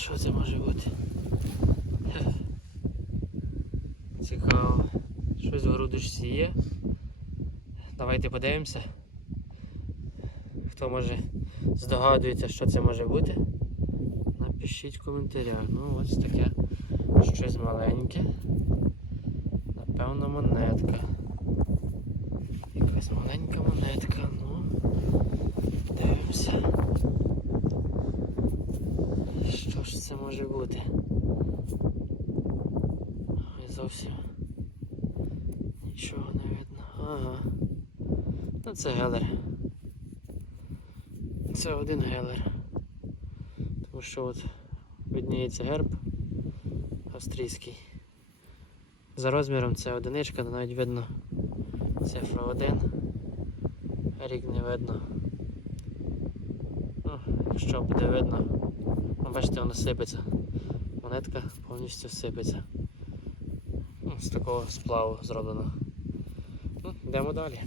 Що це може бути? Цікаво. Щось в грудочці є. Давайте подивимося. Хто може здогадується, що це може бути? Напишіть в коментарях. Ну ось таке щось маленьке. Напевно, монетка. Якась маленька монетка. Ну, дивимося. Що ж це може бути? Ой, зовсім нічого не видно. Ага. Ну це гелер. Це один гелер. Тому що от видніється герб австрійський. За розміром це одиничка, але навіть видно цифра 1. Рік не видно. Ну, якщо буде видно, бачите, вона сипеться. Монетка повністю сипеться. Ну, з такого сплаву зроблено. Ну, йдемо далі.